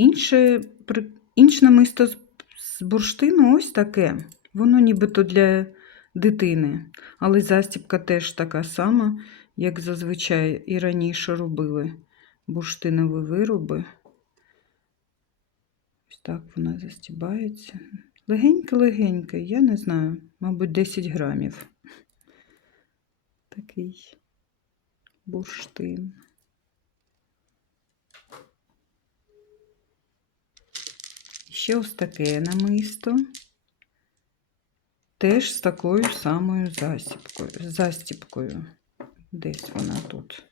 Інше, інше намисто з бурштину ось таке. Воно нібито для дитини. Але застібка теж така сама, як зазвичай і раніше робили бурштинові вироби. Ось так вона застібається. Легеньке-легеньке, я не знаю, мабуть, 10 грамів. Такий бурштин. Ще ось таке намисто. Теж з такою самою засібкою. застіпкою. Десь вона тут.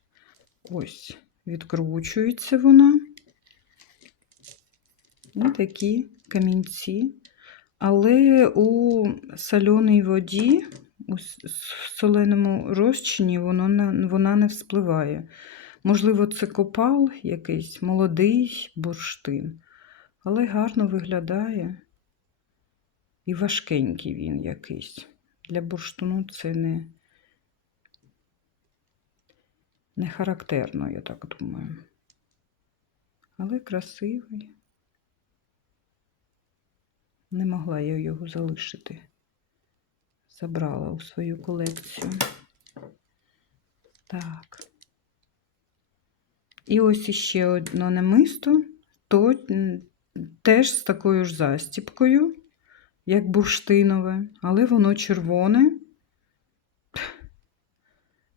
Ось, відкручується вона. І такі камінці. Але у соленій воді, у соленому розчині, воно вона не вспливає. Можливо, це копал якийсь молодий бурштин, але гарно виглядає. І важкенький він якийсь. Для бурштину це не, не характерно, я так думаю. Але красивий. Не могла я його залишити. Забрала у свою колекцію. Так. І ось іще одне намисто, то теж з такою ж застіпкою, як бурштинове, але воно червоне.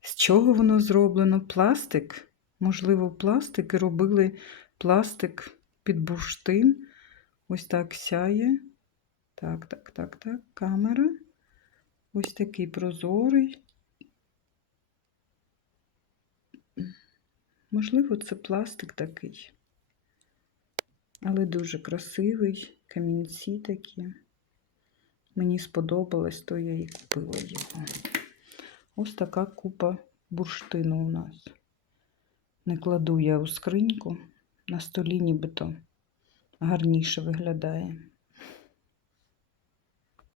З чого воно зроблено? Пластик? Можливо, пластик і робили пластик під бурштин. Ось так сяє. Так, так, так, так, камера. Ось такий прозорий. Можливо, це пластик такий. Але дуже красивий, камінці такі. Мені сподобалось, то я і купила його. Ось така купа бурштину у нас. Не кладу я у скриньку, на столі нібито гарніше виглядає.